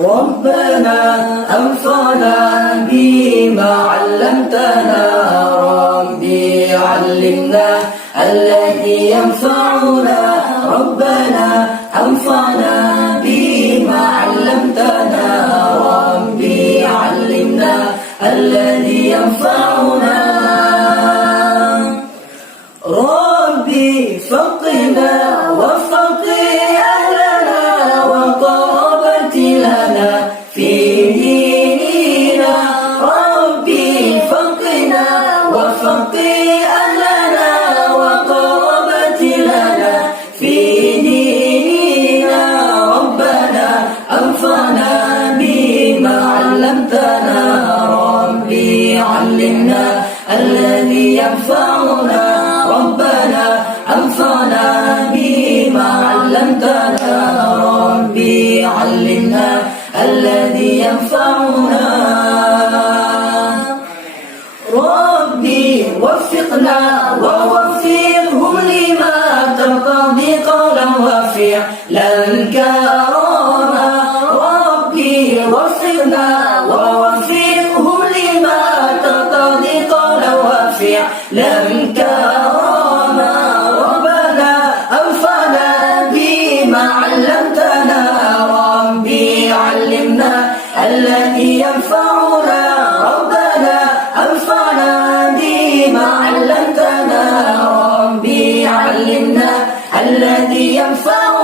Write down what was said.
ربنا أنفعنا بما علمتنا ربي علمنا الذي ينفعنا ربنا أنفعنا بما علمتنا ربي علمنا الذي ينفعنا ربي فقنا وفقه أهلنا وقربت لنا في ديننا ربي فقنا وفقه أهلنا وقربت لنا في ديننا ربنا أنفعنا بما علمتنا ربي علمنا الذي ينفعنا ربنا أنفعنا بما علمتنا ربي علمنا الذي ينفعنا ربي وفقنا ووفقهم لما ترتضي قولا وفعلا كرما ربي وفقنا ووفقهم لما ترتضي قولا وفعلا كرما ربنا أنفعنا بما علمتنا ربي علمنا الذي ينفعنا ربنا أنفعنا بما علمتنا ربي علمنا الذي ينفعنا